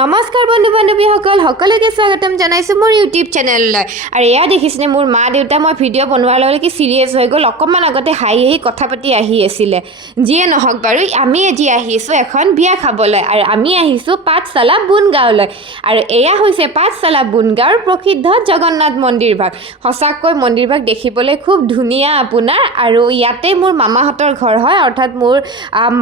নমস্কাৰ বন্ধু বান্ধৱীসকল সকলোকে স্বাগতম জনাইছোঁ মোৰ ইউটিউব চেনেললৈ আৰু এয়া দেখিছেনে মোৰ মা দেউতা মই ভিডিঅ' বনোৱাৰ লগে লগে চিৰিয়াছ হৈ গ'ল। অকণমান আগতে হাঁহি হাঁহি কথা পাতি আহি আছিলে। যিয়ে নহওক বাৰু আমি আজি আহিছোঁ এখন বিয়া খাবলৈ। আৰু আমি আহিছোঁ পাঠশালা বুনগাঁৱলৈ। আৰু এয়া হৈছে পাঠশালা বুনগাঁৱৰ প্ৰসিদ্ধ জগন্নাথ মন্দিৰ ভাগ। সঁচাকৈ মন্দিৰ ভাগ দেখিবলৈ খুব ধুনীয়া আপোনাৰ। আৰু ইয়াতে মোৰ মামাহঁতৰ ঘৰ হয় অৰ্থাৎ মোৰ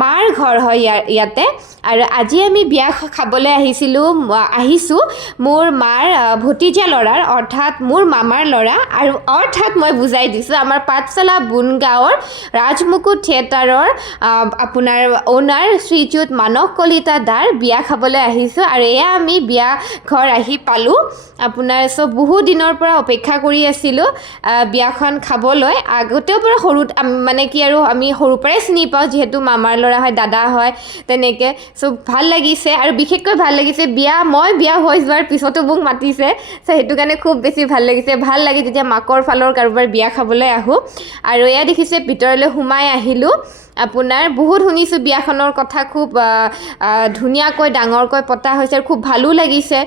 মাৰ ঘৰ হয় ইয়াৰ ইয়াতে। আৰু আজি আমি বিয়া খাবলৈ আহিছিলোঁ। ম- আহিছোঁ মোৰ মাৰ ভতিজা ল'ৰাৰ, অৰ্থাৎ মোৰ মামাৰ ল'ৰা আৰু অৰ্থাৎ মই বুজাই দিছোঁ, আমাৰ পাঠশালা বুনগাঁৱৰ ৰাজমুকুট থিয়েটাৰৰ আপোনাৰ অ'নাৰ শ্ৰীযুত মানস কলিতা দাৰ বিয়া খাবলৈ আহিছোঁ আৰু এয়া আমি বিয়া ঘৰ আহি পালোঁ। আপোনাৰ চব বহু দিনৰ পৰা অপেক্ষা কৰি আছিলোঁ বিয়াখন খাবলৈ। আগতেও পৰা সৰুত মানে কি আৰু আমি সৰুৰ পৰাই চিনি পাওঁ, যিহেতু মামাৰ ল'ৰা হয়, দাদা হয়, তেনেকৈ। চ' ভালো লাগিছে আৰু বিশেষকৈ ভালো লাগিছে বিয়া মই বিয়া হৈ যোৱাৰ পিছতো মোক মাতিছে। চ' সেইটো কাৰণে খুব বেছি ভাল লাগিছে। ভাল লাগে যেতিয়া মাকৰ ফালৰ কাৰোবাৰ বিয়া খাবলৈ আহোঁ। আৰু এয়া দেখিছে ভিতৰলৈ সোমাই আহিলোঁ। আপোনাৰ বহুত শুনিছোঁ বিয়াখনৰ কথা। খুব ধুনীয়াকৈ ডাঙৰকৈ পতা হৈছে আৰু খুব ভালো লাগিছে।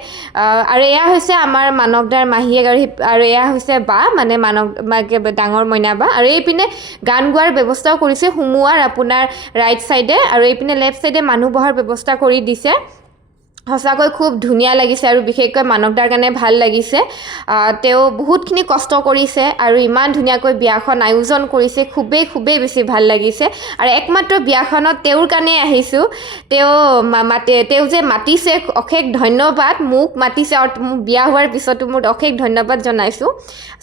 আৰু এয়া হৈছে আমাৰ মানৱদাৰ মাহীয়েক আৰু আৰু এয়া হৈছে বা মানে মানৱ ডাঙৰ মইনা বা। আৰু এইপিনে গান গোৱাৰ ব্যৱস্থাও কৰিছে। সোমোৱাৰ আপোনাৰ ৰাইট ছাইডে আৰু এইপিনে লেফ্ট ছাইডে মানুহ বহাৰ ব্যৱস্থা কৰি দিছে। সঁচাকৈ খুব ধুনীয়া লাগিছে আৰু বিশেষকৈ মানৱদাৰ কাৰণে ভাল লাগিছে। তেওঁ বহুতখিনি কষ্ট কৰিছে আৰু ইমান ধুনীয়াকৈ বিয়াখন আয়োজন কৰিছে খুবেই খুবেই বেছি ভাল লাগিছে। আৰু একমাত্ৰ বিয়াখনত তেওঁৰ কাৰণেই আহিছোঁ। তেওঁ মাতি তেওঁ যে মাতিছে অশেষ ধন্যবাদ। মোক মাতিছে মোক বিয়া হোৱাৰ পিছতো মোক অশেষ ধন্যবাদ জনাইছোঁ।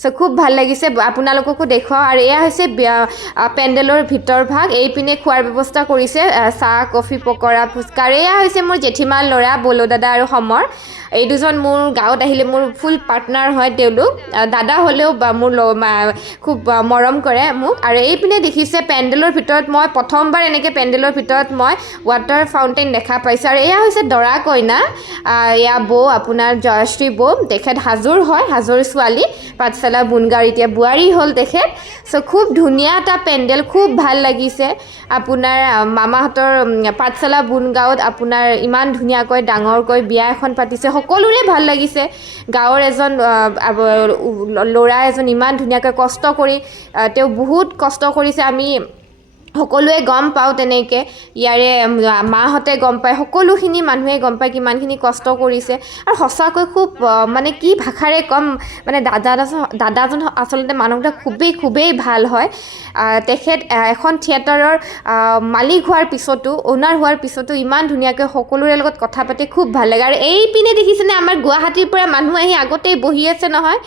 চ' খুব ভাল লাগিছে আপোনালোককো দেখুৱাওঁ। আৰু এয়া হৈছে পেণ্ডেলৰ ভিতৰ ভাগ। এইপিনে খোৱাৰ ব্যৱস্থা কৰিছে চাহ কফি পকৰা ফুচকা আৰু এয়া হৈছে মোৰ জেঠীমাৰ ল'ৰা বলো দাদা আৰু সমৰ। এই দুজন মোৰ গাঁৱত আহিলে মোৰ ফুল পাৰ্টনাৰ হয় তেওঁলোক। দাদা হ'লেও মোৰ খুব মৰম কৰে মোক। আৰু এইপিনে দেখিছে পেণ্ডেলৰ ভিতৰত মই প্ৰথমবাৰ এনেকৈ পেণ্ডেলৰ ভিতৰত মই ৱাটাৰ ফাউণ্টেইন দেখা পাইছোঁ। আৰু এয়া হৈছে দৰা কইনা। এয়া বৌ আপোনাৰ জয়শ্ৰী বৌ। তেখেত হাজোৰ হয় হাজোৰ ছোৱালী। পাঠশালা বুনগাঁৱৰ এতিয়া বোৱাৰী হ'ল তেখেত। চ' খুব ধুনীয়া এটা পেণ্ডেল খুব ভাল লাগিছে। আপোনাৰ মামাহঁতৰ পাঠশালা বুনগাঁৱত আপোনাৰ ইমান ধুনীয়াকৈ ডাঙৰকৈ বিয়া এখন পাতিছে। সকলোৰে ভাল লাগিছে। গাঁৱৰ এজন ল'ৰা এজন ইমান ধুনীয়াকৈ কষ্ট কৰি তেওঁ বহুত কষ্ট কৰিছে। আমি সকলোৱে গম পাওঁ তেনেকৈ ইয়াৰে মাহঁতে গম পায় সকলোখিনি মানুহে গম পায় কিমানখিনি কষ্ট কৰিছে। আৰু সঁচাকৈ খুব মানে কি ভাষাৰে ক'ম মানে দাদা দাদাজন আচলতে মানুহটা খুবেই খুবেই ভাল হয়। তেখেত এখন থিয়েটাৰৰ মালিক হোৱাৰ পিছতো অ'নাৰ হোৱাৰ পিছতো ইমান ধুনীয়াকৈ সকলোৰে লগত কথা পাতি খুব ভাল লাগে। আৰু এইপিনে দেখিছেনে আমাৰ গুৱাহাটীৰ পৰা মানুহ আহি আগতেই বহি আছে নহয়।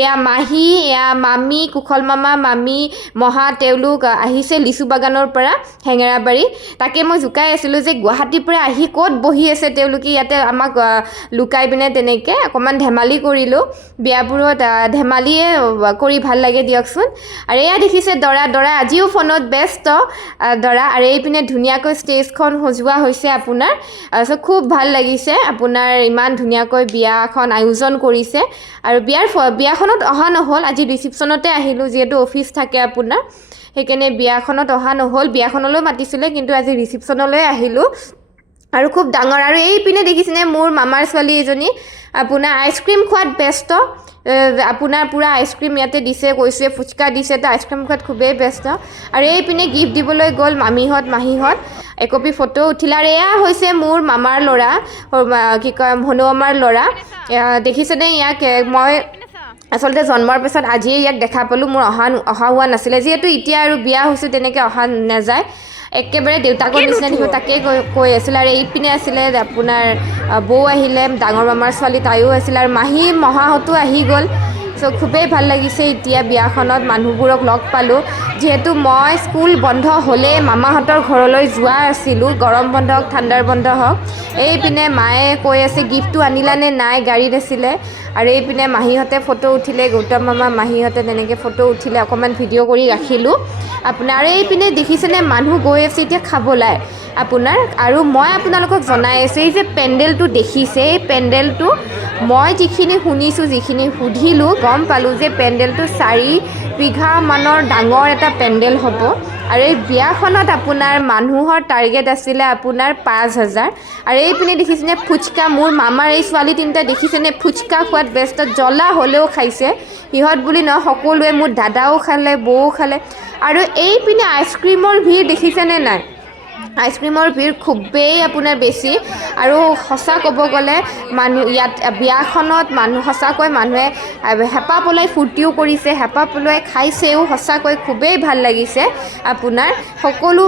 এয়া মাহী এয়া মামী কুশল মামা মামী মহা তেওঁলোক আহ, আহিছে লিচু বাগানৰ পৰা হেঙেৰাবাৰী। তাকে মই জোকাই আছিলোঁ যে গুৱাহাটীৰ পৰা আহি ক'ত বহি আছে তেওঁলোকে ইয়াতে আমাক লুকাই পিনে তেনেকৈ অকণমান ধেমালি কৰিলোঁ। বিয়াবোৰত ধেমালিয়ে কৰি ভাল লাগে দিয়কচোন। আৰু এয়া দেখিছে দৰা দৰা আজিও ফোনত ব্যস্ত। দৰা আৰু এইপিনে ধুনীয়াকৈ ষ্টেজখন সজোৱা হৈছে আপোনাৰ। চ' খুব ভাল লাগিছে আপোনাৰ ইমান ধুনীয়াকৈ বিয়াখন আয়োজন কৰিছে। আৰু বিয়াৰ বিয়াখনত অহা নহ'ল আজি ৰিচিপশ্যনতে আহিলোঁ যিহেতু অফিচ থাকে আপোনাৰ। সেইকাৰণে বিয়াখনত অহা নহ'ল। বিয়াখনলৈ মাতিছিলে কিন্তু আজি ৰিচিপশ্যনলৈ আহিলোঁ। আৰু খুব ডাঙৰ আৰু এইপিনে দেখিছেনে মোৰ মামাৰ ছোৱালী এজনী? আপোনাৰ আইচক্ৰীম খোৱাত ব্যস্ত। আপোনাৰ পূৰা আইচক্ৰীম ইয়াতে দিছে কৈছোৱে ফুচকা দিছে তো আইচক্ৰীম খোৱাত খুবেই ব্যস্ত। আৰু এইপিনে গিফ্ট দিবলৈ গ'ল মামীহঁত মাহীহঁত। একপি ফটো উঠিলে আৰু এয়া হৈছে মোৰ মামাৰ ল'ৰা কি কয় হনু মামাৰ ল'ৰা দেখিছেনে ইয়াক? মই আচলতে জন্মৰ পিছত আজিয়ে ইয়াক দেখা পালোঁ মোৰ অহা অহা হোৱা নাছিলে। যিহেতু এতিয়া আৰু বিয়া হৈছোঁ তেনেকৈ অহা নাযায়। একেবাৰে দেউতাকৰ নিচিনা দেখিব তাকেই কৈ আছিলে আৰু এইপিনে আছিলে আপোনাৰ বৌ আহিলে ডাঙৰ মামাৰ ছোৱালী তাইও আছিলে আৰু মাহী মহাহঁতো আহি গ'ল। চ' খুবেই ভাল লাগিছে এতিয়া বিয়াখনত মানুহবোৰক লগ পালোঁ। যিহেতু মই স্কুল বন্ধ হ'লেই মামাহঁতৰ ঘৰলৈ যোৱা আছিলোঁ গৰম বন্ধ হওক ঠাণ্ডাৰ বন্ধ হওক। এইপিনে মায়ে কৈ আছে গিফ্টটো আনিলানে নাই? গাড়ীত আছিলে। আৰু এইপিনে মাহীহঁতে ফটো উঠিলে, গৌতম মামা মাহীহঁতে তেনেকৈ ফটো উঠিলে, অকণমান ভিডিঅ' কৰি ৰাখিলোঁ। আপোনাৰ, আৰু এইপিনে দেখিছেনে, মানুহ গৈ আছে এতিয়া খাবলৈ। আপোনাৰ, আৰু মই আপোনালোকক জনাই আছোঁ, এই যে পেণ্ডেলটো দেখিছে, এই পেণ্ডেলটো মই যিখিনি শুনিছোঁ, যিখিনি সুধিলোঁ, গম পালোঁ যে পেণ্ডেলটো চাৰি বিঘামানৰ ডাঙৰ এটা পেণ্ডেল হ'ব। আৰু এই বিয়াখনত আপোনাৰ মানুহৰ টাৰ্গেট আছিলে আপোনাৰ পাঁচ হাজাৰ। আৰু এইপিনে দেখিছেনে ফুচকা, মোৰ মামাৰ এই ছোৱালী তিনিটা দেখিছেনে ফুচকা খোৱাত ব্যস্ত, জ্বলা হ'লেও খাইছে। সিহঁত বুলি নহয়, সকলোৱে মোৰ দাদাও খালে, বৌও খালে। আৰু এইপিনে আইচক্ৰীমৰ ভিৰ দেখিছেনে নাই? আইচক্ৰীমৰ ভিৰ খুবেই আপোনাৰ বেছি। আৰু সঁচা ক'ব গ'লে মানুহ ইয়াত বিয়াখনত মানুহ সঁচাকৈ মানুহে হেঁপাহ পলাই ফূৰ্তিও কৰিছে হেঁপাহ পলুৱাই খাইছেও সঁচাকৈ খুবেই ভাল লাগিছে। আপোনাৰ সকলো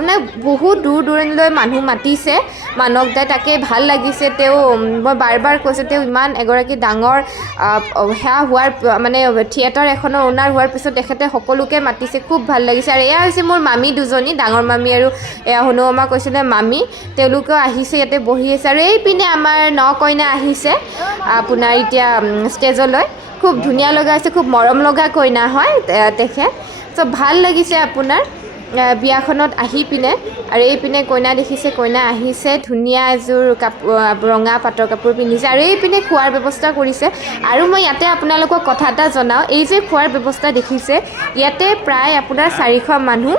মানে বহুত দূৰ দূৰণিলৈ মানুহ মাতিছে। মানৱ দাই তাকে ভাল লাগিছে তেওঁ মই বাৰ বাৰ কৈছোঁ তেওঁ ইমান এগৰাকী ডাঙৰ সেয়া হোৱাৰ মানে থিয়েটাৰ এখনৰ অ'নাৰ হোৱাৰ পিছত তেখেতে সকলোকে মাতিছে খুব ভাল লাগিছে। আৰু এয়া হৈছে মোৰ মামী দুজনী ডাঙৰ মামী আৰু হনুমা কৈছিলে মামী তেওঁলোকেও আহিছে ইয়াতে বহি আছে। আৰু এইপিনে আমাৰ ন কইনা আহিছে আপোনাৰ এতিয়া ষ্টেজলৈ। খুব ধুনীয়া লগা হৈছে খুব মৰম লগা কইনা হয় তেখেত চ' ভাল লাগিছে আপোনাৰ বিয়াখনত আহি পিনে। আৰু এইপিনে কইনা দেখিছে কইনা আহিছে ধুনীয়া এযোৰ কাপোৰ ৰঙা পাটৰ কাপোৰ পিন্ধিছে। আৰু এইপিনে খোৱাৰ ব্যৱস্থা কৰিছে। আৰু মই ইয়াতে আপোনালোকক কথা এটা জনাওঁ এই যে খোৱাৰ ব্যৱস্থা দেখিছে ইয়াতে প্ৰায় আপোনাৰ চাৰিশ মানুহ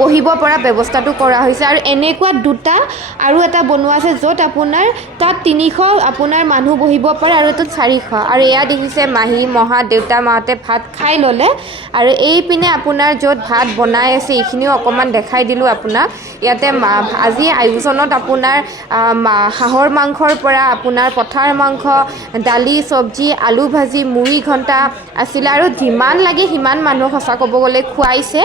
বহিব পৰা ব্যৱস্থাটো কৰা হৈছে। আৰু এনেকুৱা দুটা আৰু এটা বনোৱা আছে য'ত আপোনাৰ তাত তিনিশ আপোনাৰ মানুহ বহিব পাৰে আৰু এইটোত চাৰিশ। আৰু এয়া দেখিছে মাহী মহা দেউতা মাহঁতে ভাত খাই ল'লে। আৰু এইপিনে আপোনাৰ য'ত ভাত বনাই আছে এইখিনিও অকণমান দেখাই দিলোঁ আপোনাক। ইয়াতে আজি আয়োজনত আপোনাৰ হাঁহৰ মাংসৰ পৰা আপোনাৰ পথাৰ মাংস দালি চব্জি আলু ভাজি মুড়ি ঘণ্টা আছিলে। আৰু যিমান লাগে সিমান মানুহ সঁচা ক'ব গ'লে খুৱাইছে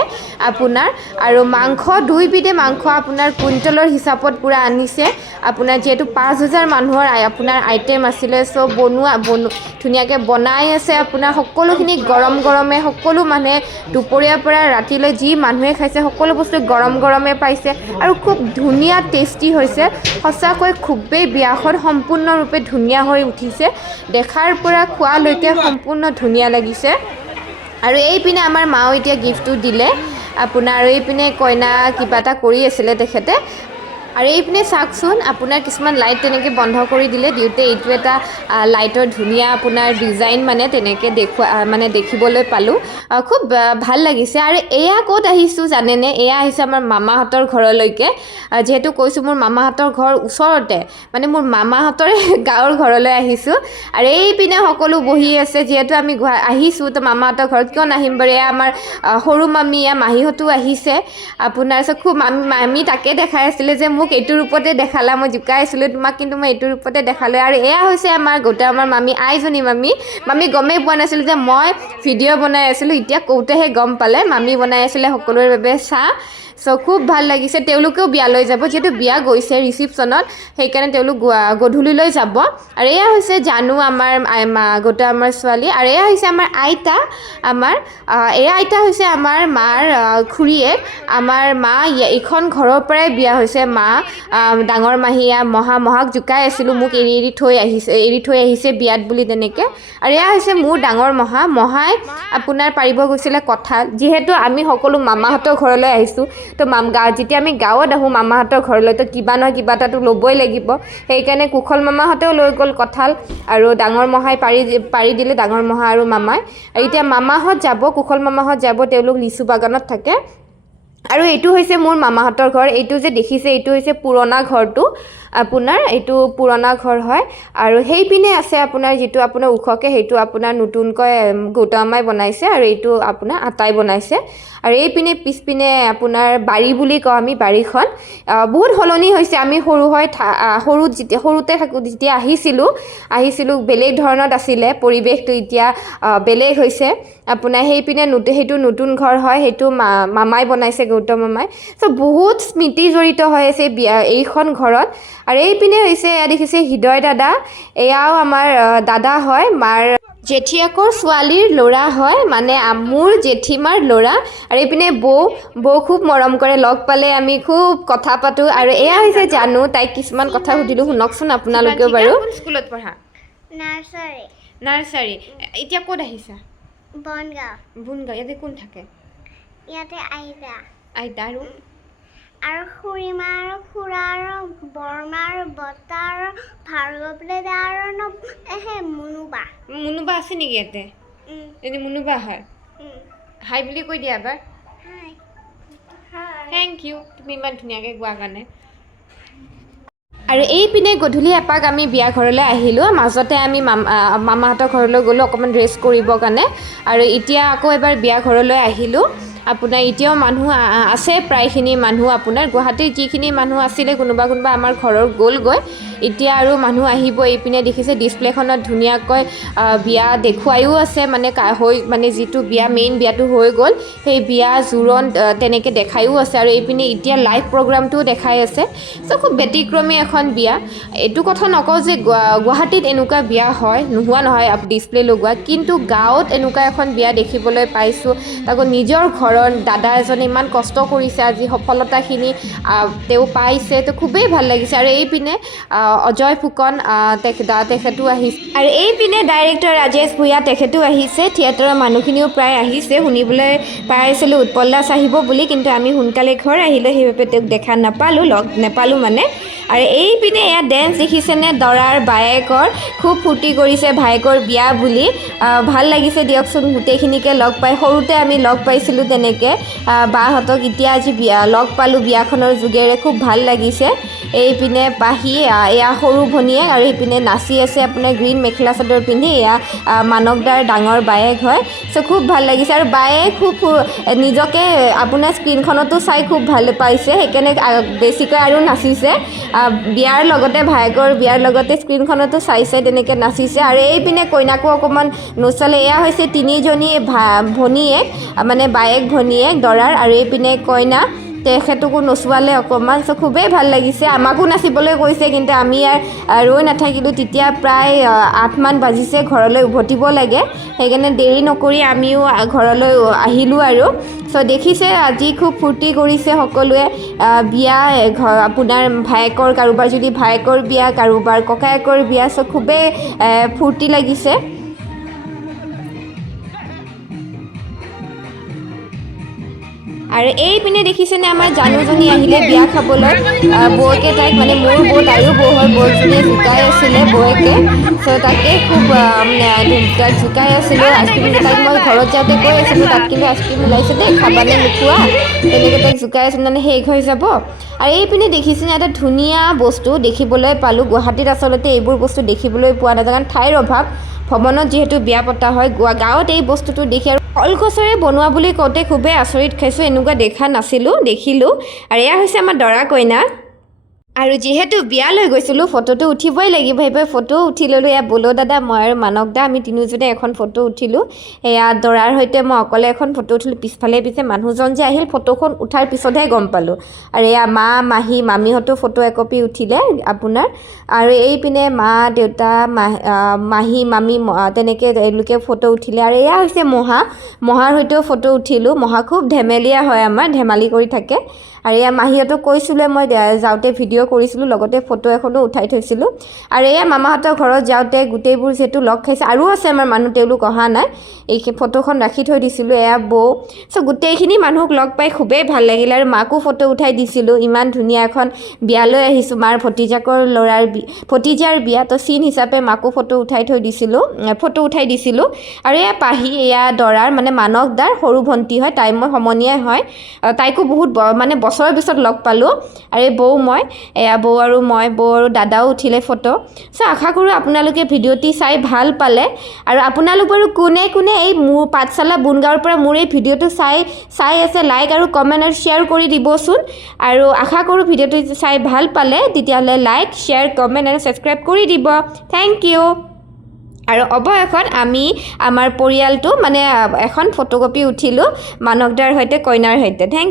আপোনাৰ। আৰু মাংস দুইবিধে মাংস আপোনাৰ কুইণ্টলৰ হিচাপত পূৰা আনিছে। আপোনাৰ যিহেতু পাঁচ হাজাৰ মানুহৰ আপোনাৰ আইটেম আছিলে চ' বনোৱা বনো ধুনীয়াকৈ বনাই আছে আপোনাৰ সকলোখিনি গৰম গৰমে সকলো মানুহে দুপৰীয়াৰ পৰা ৰাতিলৈ যি মানুহে খাইছে সকলো বস্তু গৰম গৰমে পাইছে আৰু খুব ধুনীয়া টেষ্টি হৈছে। সঁচাকৈ খুবেই বিয়াখন সম্পূৰ্ণৰূপে ধুনীয়া হৈ উঠিছে। দেখাৰ পৰা খোৱালৈকে সম্পূৰ্ণ ধুনীয়া লাগিছে। আৰু এইপিনে আমাৰ মাও এতিয়া গিফ্টটো দিলে। আপোনাৰ এইপিনে কইনা কিবা এটা কৰি আছিলে তেখেতে। আৰু এইপিনে চাওকচোন, আপোনাৰ কিছুমান লাইট তেনেকৈ বন্ধ কৰি দিলে, দিওঁতে এইটো এটা লাইটৰ ধুনীয়া আপোনাৰ ডিজাইন মানে তেনেকৈ দেখুৱা মানে দেখিবলৈ পালোঁ। খুব ভালো লাগিছে। আৰু এয়া ক'ত আহিছোঁ জানেনে? এয়া আহিছে আমাৰ মামাহঁতৰ ঘৰলৈকে। যিহেতু কৈছোঁ মোৰ মামাহঁতৰ ঘৰ ওচৰতে মানে মোৰ মামাহঁতৰে গাঁৱৰ ঘৰলৈ আহিছোঁ। আৰু এইপিনে সকলো বহি আছে, যিহেতু আমি গুৱা, আহিছোঁ, তো মামাহঁতৰ ঘৰত কিয় নাহিম বাৰু? এয়া আমাৰ সৰু মামী, এয়া মাহীহঁতো আহিছে। আপোনাৰ খুব মামী মামী তাকে দেখাই আছিলে যে মোক এইটো ৰূপতে দেখালা মই জোকাই আছিলোঁ তোমাক কিন্তু মই এইটো ৰূপতে দেখালোঁ। আৰু এয়া হৈছে আমাৰ গোটা আমাৰ মামী আইজনী মামী। মামী গমেই পোৱা নাছিলোঁ যে মই ভিডিঅ' বনাই আছিলোঁ এতিয়া কওঁতেহে গম পালে মামী বনাই আছিলে সকলোৰে বাবে চাহ। চ' খুব ভাল লাগিছে। তেওঁলোকেও বিয়ালৈ যাব। যিহেতু বিয়া গৈছে ৰিচিপশ্যনত সেইকাৰণে তেওঁলোক গধূলিলৈ যাব। আৰু এয়া হৈছে জানু আমাৰ গোটা আমাৰ ছোৱালী। আৰু এয়া হৈছে আমাৰ আইতা। আমাৰ এয়া আইতা হৈছে আমাৰ মাৰ খুৰীয়েক আমাৰ মা এইখন ঘৰৰ পৰাই বিয়া হৈছে। মা ডাঙৰ মাহীয়া মহা মহাক জোকাই আছিলোঁ মোক এৰি এৰি থৈ আহিছে এৰি থৈ আহিছে বিয়াত বুলি তেনেকৈ। আৰু এয়া হৈছে মোৰ ডাঙৰ মহা। মহাই আপোনাৰ পাৰিব গৈছিলে কঁঠাল যিহেতু আমি সকলো মামাহঁতৰ ঘৰলৈ আহিছোঁ। তো মাম গাঁও যেতিয়া আমি গাঁৱত আহোঁ মামাহঁতৰ ঘৰলৈ তো কিবা নহয় কিবা এটাতো ল'বই লাগিব। সেইকাৰণে কুশল মামাহঁতেও লৈ গ'ল কঁঠাল আৰু ডাঙৰ মহাই পাৰি পাৰি দিলে ডাঙৰ মহা আৰু মামাই। এতিয়া মামাহঁত যাব কুশল মামাহঁত যাব তেওঁলোক লিচু বাগানত থাকে। আৰু এইটো হৈছে মোৰ মামাহঁতৰ ঘৰ এইটো যে দেখিছে এইটো হৈছে পুৰণা ঘৰটো। আপোনাৰ এইটো পুৰণা ঘৰ হয়। আৰু সেইপিনে আছে আপোনাৰ যিটো আপোনাৰ ওখকৈ সেইটো আপোনাৰ নতুনকৈ গৌতমাই বনাইছে আৰু এইটো আপোনাৰ আটাই বনাইছে। আৰু এইপিনে পিছপিনে আপোনাৰ বাৰী বুলি কওঁ আমি বাৰীখন। বহুত সলনি হৈছে। আমি সৰু হৈ সৰুত যেতিয়া সৰুতে থাকোঁ যেতিয়া আহিছিলোঁ আহিছিলোঁ বেলেগ ধৰণত আছিলে পৰিৱেশটো এতিয়া বেলেগ হৈছে। আপোনাৰ সেইপিনে নতু- সেইটো নতুন ঘৰ হয় সেইটো মা মামাই বনাইছে গৌতম মামাই। চ' বহুত স্মৃতি জড়িত হৈ আছে বিয়া এইখন ঘৰত। আৰু এইপিনে হৈছে এয়া দেখিছে হৃদয় দাদা। এয়াও আমাৰ দাদা হয় মাৰ জেঠীয়েকৰ ছোৱালীৰ ল'ৰা হয় মানে মোৰ জেঠীমাৰ ল'ৰা। আৰু এইপিনে বৌ বৌ খুব মৰম কৰে লগ পালে আমি খুব কথা পাতোঁ। আৰু এয়া হৈছে জানো তাইক কিছুমান কথা সুধিলোঁ শুনকচোন আপোনালোকেও বাৰু। স্কুলত পঢ়া? নাৰ্চাৰী। নাৰ্চাৰী। এতিয়া ক'ত আহিছা? বনগাঁও। বুনগাঁও ইয়াতে কোন থাকে? ইয়াতে আইতা। আইতা আৰু? আৰু খুৰীমা আৰু খুৰা আৰু বৰমা আৰু বৰ্তা আৰু ভাৰ্গৱ দাদা আৰু ন- মুনুবা। মুনুবা আছে নেকি ইয়াতে? এনে মুনুবা হয়। হাই বুলি কৈ দিয়া এবাৰ। থেংক ইউ তুমি ইমান ধুনীয়াকৈ গোৱাৰ কাৰণে। আৰু এইপিনে গধূলি এপাক আমি বিয়া ঘৰলৈ আহিলোঁ। মাজতে আমি মামাহঁতৰ ঘৰলৈ গ'লোঁ অকণমান ৰেষ্ট কৰিবৰ কাৰণে। আৰু এতিয়া আকৌ এবাৰ বিয়া ঘৰলৈ আহিলোঁ। আপোনাৰ এতিয়াও মানুহ আছে প্ৰায়খিনি মানুহ আপোনাৰ। গুৱাহাটীত যিখিনি মানুহ আছিলে কোনোবা কোনোবা আমাৰ ঘৰৰ গ'লগৈ। এতিয়া আৰু মানুহ আহিব এইপিনে দেখিছে ডিছপ্লেখনত ধুনীয়াকৈ বিয়া দেখুৱায়ো আছে মানে হৈ মানে যিটো বিয়া মেইন বিয়াটো হৈ গ'ল সেই বিয়া জোৰোণ তেনেকৈ দেখায়ো আছে। আৰু এইপিনে এতিয়া লাইভ প্ৰগ্ৰামটোও দেখাই আছে। চ' খুব ব্যতিক্ৰমী এখন বিয়া। এইটো কথা নকওঁ যে গুৱা- গুৱাহাটীত এনেকুৱা বিয়া হয় নোহোৱা নহয় ডিছপ্লে লগোৱা। কিন্তু গাঁৱত এনেকুৱা এখন বিয়া দেখিবলৈ পাইছোঁ। তাকো নিজৰ ঘৰৰ দাদা এজনে ইমান কষ্ট কৰিছে, আজি সফলতাখিনি তেওঁ পাইছে, তো খুবেই ভালো লাগিছে। আৰু এইপিনে অজয় ফুকন তেখেতো আহিছে। আৰু এইপিনে ডাইৰেক্টৰ ৰাজেশ ভূঞা, তেখেতো আহিছে। থিয়েটাৰৰ মানুহখিনিও প্ৰায় আহিছে। শুনিবলৈ পাই আছিলোঁ, উৎপল দাস আহিব বুলি, কিন্তু আমি সোনকালে ঘৰ আহিলোঁ। সেইবাবে তেওঁক দেখা নাপালোঁ, লগ নাপালোঁ মানে। আৰু এইপিনে এয়া ডেন্স দেখিছেনে দৰাৰ বায়েকৰ খুব ফূৰ্তি কৰিছে, ভায়েকৰ বিয়া বুলি। ভালো লাগিছে দিয়কচোন, গোটেইখিনিকে লগ পাই। সৰুতে আমি লগ পাইছিলোঁ তেনেকৈ বাহঁতক এতিয়া আজি বিয়া লগ পালোঁ বিয়াখনৰ যোগেৰে খুব ভালো লাগিছে। এইপিনে পাহি এয়া সৰু ভনীয়েক আৰু এইপিনে নাচি আছে আপোনাৰ গ্ৰীণ মেখেলা চাদৰ পিন্ধি, এয়া মানকদাৰ ডাঙৰ বায়েক হয়। চ' খুব ভালো লাগিছে আৰু বায়ে খুব নিজকে, আপোনাৰ স্ক্ৰীণখনতো চাই খুব ভালো পাইছে, সেইকাৰণে বেছিকৈ আৰু নাচিছে। বিয়াৰ লগতে ভায়েকৰ বিয়াৰ লগতে স্ক্ৰীণখনতো চাইছে তেনেকৈ নাচিছে। আৰু এইপিনে কইনাকো অকণমান নচালে। এয়া হৈছে তিনিজনী ভনীয়েক মানে বায়েক ভনীয়েক, দৰাৰ, আৰু এইপিনে কইনা। তেখেতকো নচোৱালে অকণমান চ' খুবেই ভাল লাগিছে। আমাকো নাচিবলৈ কৈছে কিন্তু আমি আহ, ৰৈ নাথাকিলোঁ। তেতিয়া প্ৰায় আঠমান বাজিছে ঘৰলৈ উভতিব লাগে। সেইকাৰণে দেৰি নকৰি আমিও ঘৰলৈ আহিলোঁ আৰু। চ' দেখিছে আজি খুব ফূৰ্তি কৰিছে সকলোৱে। বিয়া ঘৰ আপোনাৰ ভায়েকৰ কাৰোবাৰ যদি ভায়েকৰ বিয়া কাৰোবাৰ ককায়েকৰ বিয়া চ' খুবেই ফূৰ্তি লাগিছে। আৰু এইপিনে দেখিছেনে আমাৰ জানুজনী আহিলে বিয়া খাবলৈ বৌকে তাইক মানে মোৰ বৌ তাইৰো বৌ হয়, বৌজনীয়ে জোকাই আছিলে বৌকে চ' তাকে খুব তাইক জোকাই আছিলোঁ। আইচক্ৰীম তাইক মই ঘৰত যাওঁতে কৈ আছিলোঁ, তাত কিন্তু আইচক্ৰীম ওলাইছে দেই খাবানে নোখোৱা, তেনেকৈ তাইক জোকাই আছিলোঁ মানে শেষ হৈ যাব। আৰু এইপিনে দেখিছেনে এটা ধুনীয়া বস্তু দেখিবলৈ পালোঁ, গুৱাহাটীত আচলতে এইবোৰ বস্তু দেখিবলৈ পোৱা নাযায়, কাৰণ ঠাইৰ অভাৱ। ভৱনত যিহেতু বিয়া পতা হয় গোৱা গাঁৱত এই বস্তুটো দেখি আৰু কলগছৰে বনোৱা বুলি কওঁতে খুবেই আচৰিত খাইছোঁ এনেকুৱা দেখা নাছিলোঁ দেখিলোঁ। আৰু এয়া হৈছে আমাৰ দৰা কইনা। আৰু যিহেতু বিয়ালৈ গৈছিলোঁ ফটোটো উঠিবই লাগিব। সেইবাবে ফটো উঠি ল'লোঁ। এয়া বলো দাদা মই আৰু মানক দা আমি তিনিওজনে এখন ফটো উঠিলোঁ। এয়া দৰাৰ সৈতে মই অকলে এখন ফটো উঠিলোঁ। পিছফালে পিছে মানুহজন যে আহিল ফটোখন উঠাৰ পিছতহে গম পালোঁ। আৰু এয়া মা মাহী মামীহঁতো ফটো একপি উঠিলে আপোনাৰ। আৰু এইপিনে মা দেউতা মাহ মাহী মামী তেনেকৈ তেওঁলোকে ফটো উঠিলে। আৰু এয়া হৈছে মহা। মহাৰ সৈতেও ফটো উঠিলোঁ। মহা খুব ধেমেলীয়া হয় আমাৰ ধেমালি কৰি থাকে। আৰু এয়া মাহীহঁতক কৈছিলোঁ মই যাওঁতে ভিডিঅ' কৰিছিলোঁ লগতে ফটো এখনো উঠাই থৈছিলোঁ। আৰু এয়া মামাহঁতৰ ঘৰত যাওঁতে গোটেইবোৰ যিহেতু লগ খাইছে আৰু আছে আমাৰ মানুহ তেওঁলোক অহা নাই। এই ফটোখন ৰাখি থৈ দিছিলোঁ এয়া বৌ। চ' গোটেইখিনি মানুহক লগ পাই খুবেই ভাল লাগিলে আৰু মাকো ফটো উঠাই দিছিলোঁ ইমান ধুনীয়া এখন বিয়ালৈ আহিছোঁ মাৰ ভতিজাকৰ ল'ৰাৰ ভতিজাৰ বিয়া তো চিন হিচাপে মাকো ফটো উঠাই থৈ দিছিলোঁ ফটো উঠাই দিছিলোঁ। আৰু এয়া পাহি এয়া দৰাৰ মানে মানক দাৰ সৰু ভণ্টি হয় তাই মই সমনীয়াই হয়। তাইকো বহুত মানে বছৰৰ পিছত লগ পালোঁ। আৰু বৌ, মই, এয়া বৌ আৰু মই, বৌ আৰু দাদাও উঠিলে ফটো। চ' আশা কৰোঁ আপোনালোকে ভিডিঅ'টি চাই ভালো পালে। আৰু আপোনালোক বাৰু কোনে কোনে এই মোৰ পাঠশালা বুনগাঁৱৰ পৰা মোৰ এই ভিডিঅ'টো চাই চাই আছে, লাইক আৰু কমেণ্ট আৰু শ্বেয়াৰ কৰি দিবচোন। আৰু আশা কৰোঁ ভিডিঅ'টো চাই ভালো পালে, তেতিয়াহ'লে লাইক, শ্বেয়াৰ, কমেণ্ট আৰু ছাবস্ক্ৰাইব কৰি দিব। থেংক ইউ আৰু অৱশেষত আমি, আমাৰ পৰিয়ালটো মানে এখন ফটোকপি উঠিলোঁ মানকদাৰ সৈতে, কইনাৰ সৈতে। থেংক